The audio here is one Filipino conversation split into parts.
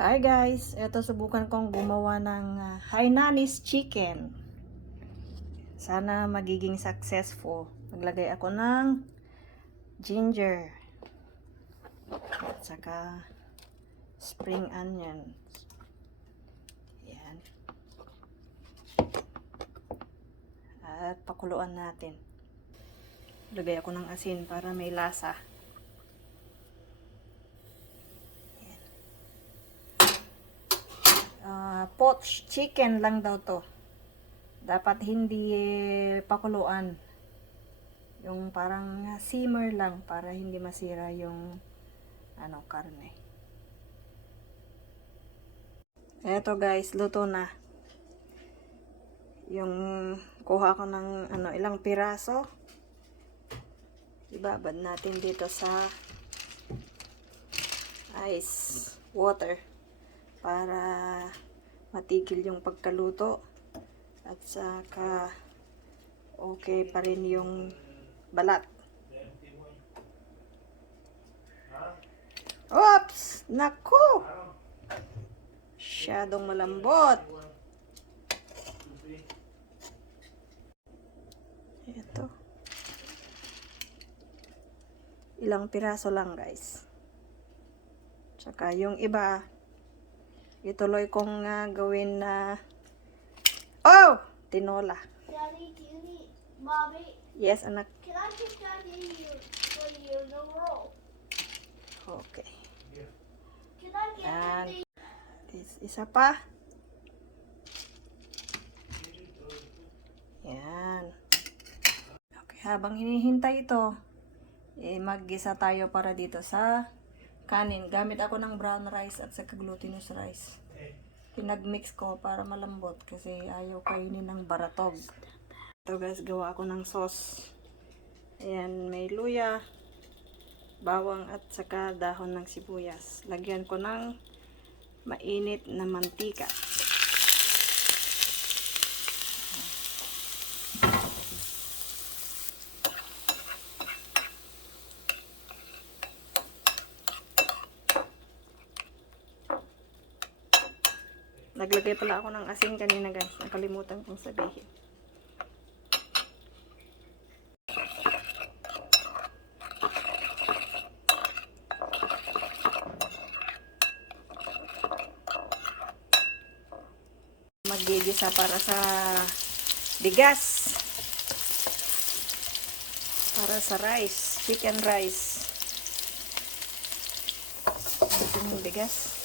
Hi guys, eto subukan kong gumawa ng Hainanese chicken. Sana magiging successful. Naglagay ako ng ginger at saka spring onions. Yan. At pakuluan natin. Lagay ako ng asin para may lasa. Poached chicken lang daw to. Dapat hindi pakuluan. Yung parang simmer lang para hindi masira yung karne. Eto guys, luto na. Yung kuha ko ng ilang piraso. Ibabad natin dito sa ice water para matigil yung pagkaluto at saka okay pa rin yung balat. Oops! Naku! Masyadong malambot. Ito. Ilang piraso lang guys. Tsaka yung iba, ituloy kong gawin na tinola. Daddy, do you need Mommy? Yes, anak. Can I get Daddy for you the roll? Okay. Can I get And Daddy? isa pa. Yan. Okay, habang hinihintay ito, mag-gisa tayo para dito sa kanin. Gamit ako ng brown rice at saka glutinous rice. Pinag-mix ko para malambot kasi ayaw kainin ng baratog. Ito guys, gawa ako ng sauce. Ayan, may luya, bawang at saka dahon ng sibuyas. Lagyan ko ng mainit na mantika. Naglagay pala ako ng asin kanina guys. Nakalimutan kong sabihin. Magigisa para sa bigas. Para sa rice. Chicken rice. Ito yung bigas.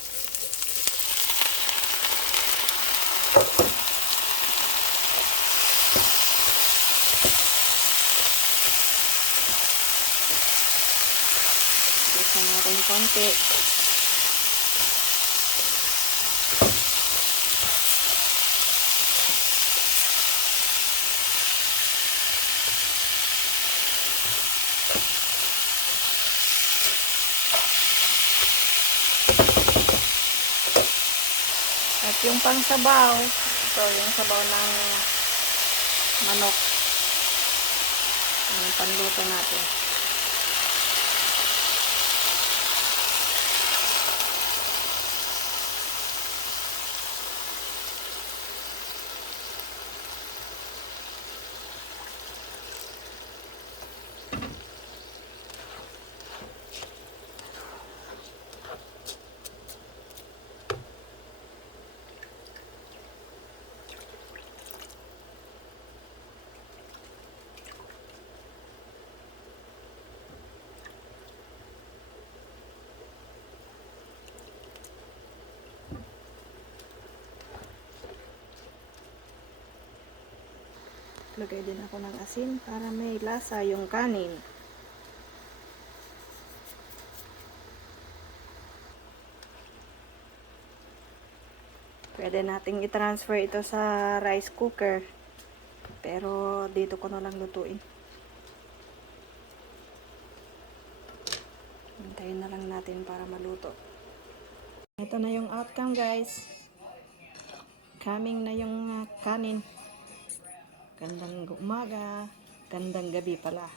Gisa natin konti. At yung pangsabaw, ito yung sabaw ng manok. Yung panluto natin. Lagay din ako ng asin para may lasa yung kanin. Pwede nating i-transfer ito sa rice cooker. Pero dito ko na lang lutuin. Hintayin na lang natin para maluto. Ito na yung outcome guys. Coming na yung kanin. Gandang umaga, gandang gabi pala.